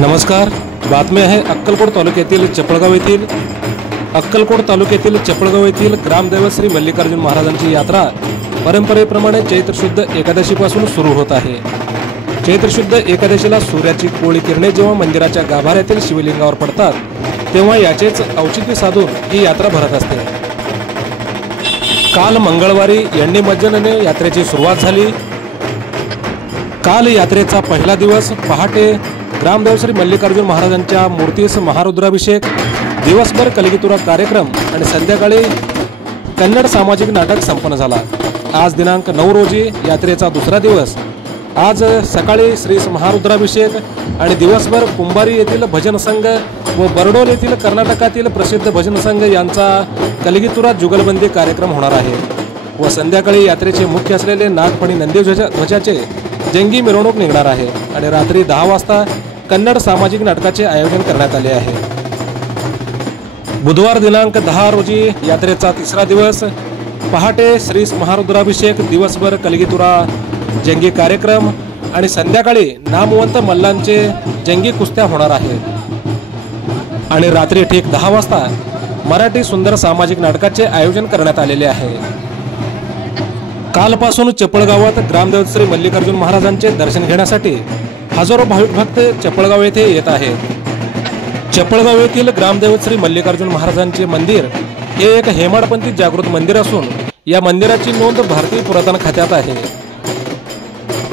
नमस्कार। बातमी आहे अक्कलकोट तालुक्यातील चपळगाव येथील ग्रामदैवत श्री मल्लिकार्जुन महाराजांची यात्रा परंपरेप्रमाणे चैत्र शुद्ध एकादशीपासून सुरू होत आहे। चैत्र शुद्ध एकादशीला सूर्याची कोवळी किरणे जेव्हा मंदिराच्या गाभाऱ्यातील शिवलिंगावर पडतात तेव्हा याचेच औचित्य साधून ही यात्रा भरत असते। काल मंगळवारी यांनी मज्जनने यात्रेची सुरुवात झाली। काल यात्रेचा पहिला दिवस पहाटे ग्रामदैवत श्री मल्लिकार्जुन महाराजांच्या मूर्तीस महारुद्राभिषेक, दिवसभर कलगीतुरा कार्यक्रम आणि संध्याकाळी कन्नड सामाजिक नाटक संपन्न झाला। आज दिनांक 9 रोजी यात्रेचा दुसरा दिवस। आज सकाळी श्री महारुद्राभिषेक आणि दिवसभर कुंभारी येथील भजन संघ व बरडोल येथील कर्नाटकातील प्रसिद्ध भजन संघ यांचा कलगीतुरा जुगलबंदी कार्यक्रम होणार आहे व संध्याकाळी यात्रेचे मुख्य असलेले नागफणी नंदीध्वजाचे जंगी मिरवणूक निघणार आहे आणि रात्री 10 वाजता कन्नड सामाजिक नाटकाचे आयोजन करण्यात आले आहे। बुधवार दिनांक 10 रोजी यात्रेचा तिसरा दिवस। पहाटे श्री महारुद्राभिषेक, दिवसभर कलगीतुरा जंगी कार्यक्रम आणि संध्याकाळी नामवंत मल्लांचे जंगी कुस्त्या होणार आहेत आणि रात्री ठीक 10 वाजता मराठी सुंदर सामाजिक नाटकाचे आयोजन करण्यात आलेले आहे। कालपासून चपळगावात ग्रामदैवत श्री मल्लिकार्जुन महाराजांचे दर्शन घेण्यासाठी हजारो भाविक भक्त चपळगाव येथे येत आहेत। चपळगाव येथील ग्रामदैवत श्री मल्लिकार्जुन महाराजांचे मंदिर हे एक हेमाडपंथी जागृत मंदिर असून या मंदिराची नोंद भारतीय पुरातन खात्यात आहे।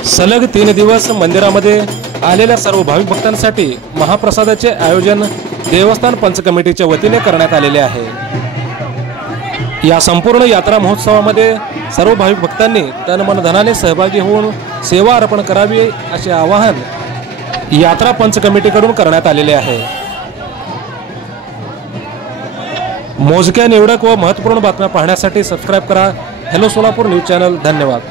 सलग 3 दिवस मंदिरामध्ये आलेल्या सर्व भाविक भक्तांसाठी महाप्रसादाचे आयोजन देवस्थान पंच कमिटीच्या वतीने करण्यात आलेले आहे। या संपूर्ण यात्रा महोत्सवामध्ये सर्व भाविक भक्तांनी तन मन धनाने सहभागी होऊन सेवा अर्पण करावी असे आवाहन यात्रा पंच कमिटीकडून करण्यात आलेले आहे। मोजक्या निवडक व महत्त्वपूर्ण बातम्या पाहण्यासाठी सबस्क्राइब करा हेलो सोलापूर न्यूज चॅनल। धन्यवाद।